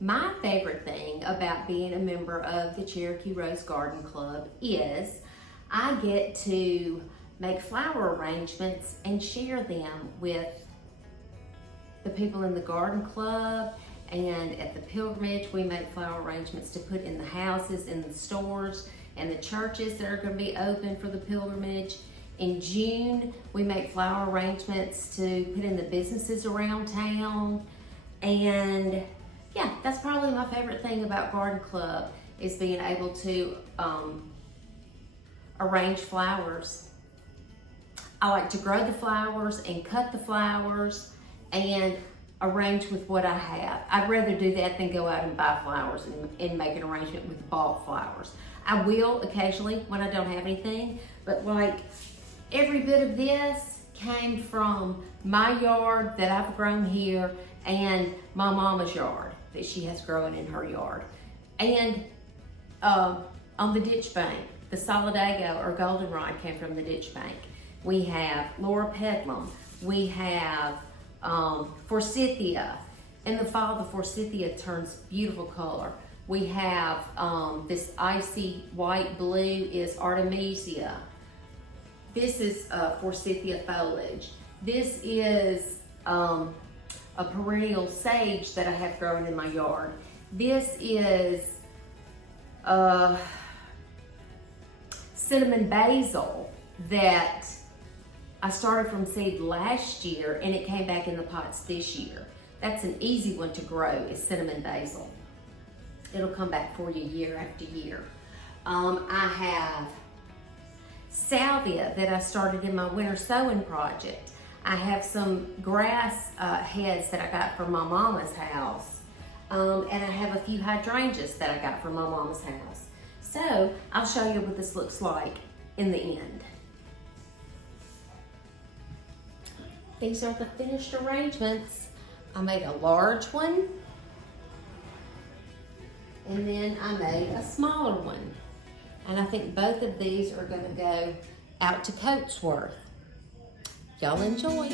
My favorite thing about being a member of the Cherokee Rose Garden Club is I get to make flower arrangements and share them with the people in the garden club, and at the pilgrimage we make flower arrangements to put in the houses, in the stores, and the churches that are going to be open for the pilgrimage. In June we make flower arrangements to put in the businesses around town. And yeah, that's probably my favorite thing about garden club, is being able to arrange flowers. I like to grow the flowers and cut the flowers and arrange with what I have. I'd rather do that than go out and buy flowers and make an arrangement with bought flowers. I will occasionally when I don't have anything, but like every bit of this came from my yard that I've grown here and my mama's yard that she has grown in her yard. And on the ditch bank, the solidago or goldenrod came from the ditch bank. We have Laura Pedlum. We have forsythia. In the fall, the forsythia turns beautiful color. We have this icy white blue is artemisia. This is forsythia foliage. This is a perennial sage that I have grown in my yard. This is cinnamon basil that I started from seed last year and it came back in the pots this year. That's an easy one to grow, is cinnamon basil. It'll come back for you year after year. I have salvia that I started in my winter sowing project. I have some grass heads that I got from my mama's house. And I have a few hydrangeas that I got from my mama's house. So I'll show you what this looks like in the end. These are the finished arrangements. I made a large one, and then I made a smaller one. And I think both of these are gonna go out to Coatesworth. Y'all enjoy.